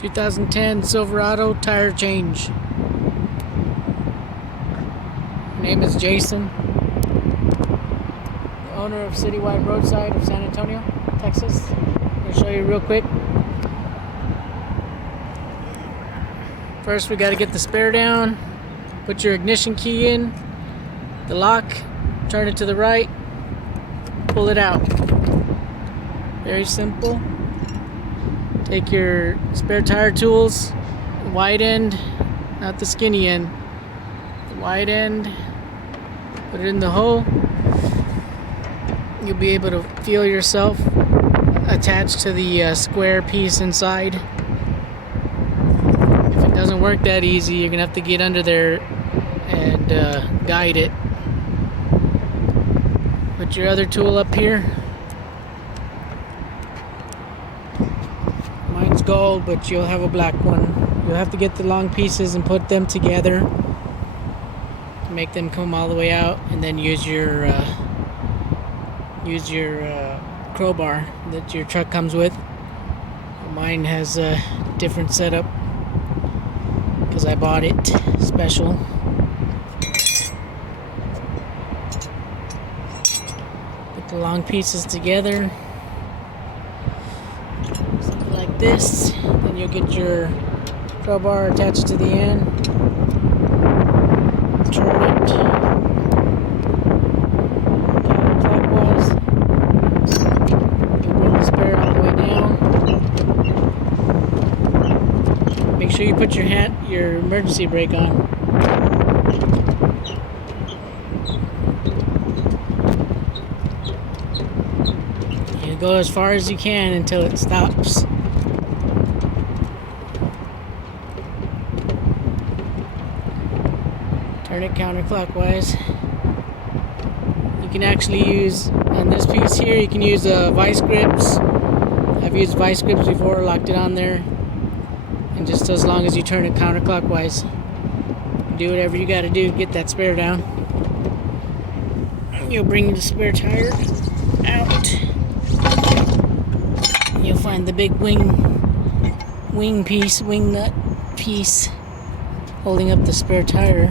2010 Silverado tire change. My name is Jason, the owner of Citywide Roadside of San Antonio, Texas. I'm going to show you real quick. First we got to get the spare down, put your ignition key in, the lock, turn it to the right, pull it out. Very simple. Take your spare tire tools, wide end, not the skinny end, the wide end, put it in the hole. You'll be able to feel yourself attached to the square piece inside. If it doesn't work that easy, you're gonna have to get under there and guide it. Put your other tool up here. Mine's gold, but you'll have a black one. You'll have to get the long pieces and put them together to make them come all the way out, and then use your crowbar that your truck comes with. Mine has a different setup because I bought it special. Put the long pieces together, something like this. Then you'll get your crowbar attached to the end. Turn it counterclockwise. You bring the spare all the way down. Make sure you put your emergency brake on. You go as far as you can until it stops. Turn it counterclockwise. You can actually use, on this piece here, you can use vice grips. I've used vice grips before, locked it on there. And just as long as you turn it counterclockwise, do whatever you gotta do to get that spare down. You'll bring the spare tire out. You'll find the big wing nut piece holding up the spare tire.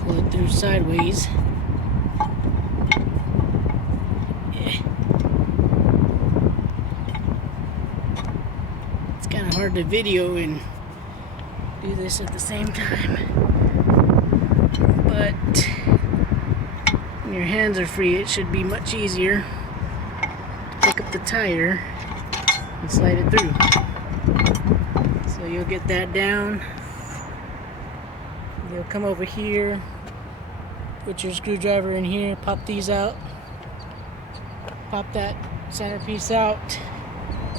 Pull it through sideways. It's kind of hard to video and do this at the same time, but when your hands are free, it should be much easier to pick up the tire and slide it through. So you'll get that down. You'll come over here, put your screwdriver in here, pop these out, pop that centerpiece out,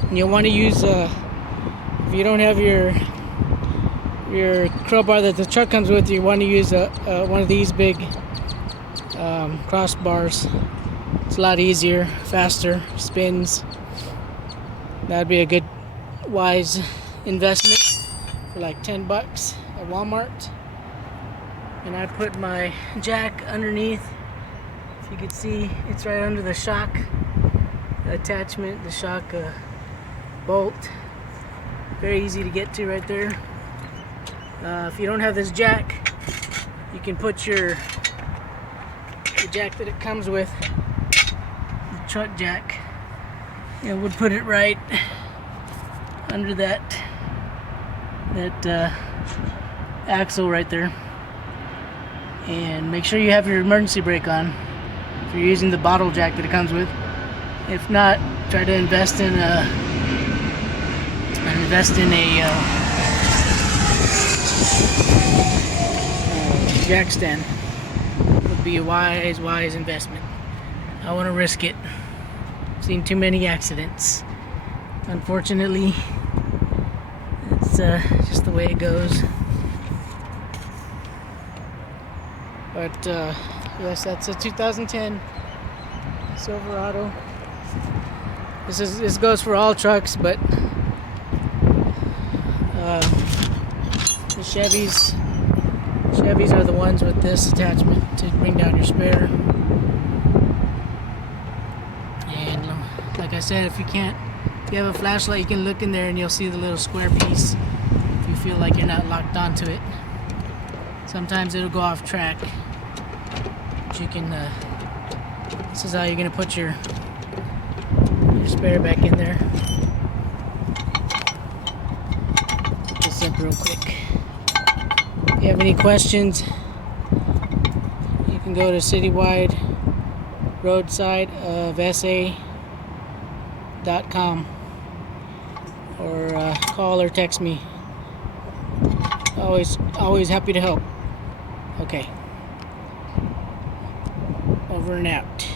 and you'll want to use if you don't have your crowbar that the truck comes with, you want to use one of these big crossbars. It's a lot easier, faster, spins. That'd be a good, wise investment for like $10 at Walmart. And I put my jack underneath. If you could see, it's right under the shock attachment, the shock bolt. Very easy to get to right there. If you don't have this jack, you can put the jack that it comes with, the truck jack. It would put it right under that axle right there. And make sure you have your emergency brake on if you're using the bottle jack that it comes with. If not, try to invest in a jack stand. Would be a wise investment. I want to risk it. I've seen too many accidents. Unfortunately, it's just the way it goes. But yes, that's a 2010 Silverado. This goes for all trucks, but The Chevys are the ones with this attachment to bring down your spare. And like I said, if you have a flashlight, you can look in there and you'll see the little square piece if you feel like you're not locked onto it. Sometimes it'll go off track, but you can, this is how you're going to put your spare back in there. Put this up real quick. If you have any questions, you can go to Citywide Roadside of SA.com or call or text me. Always happy to help. Okay. Over and out.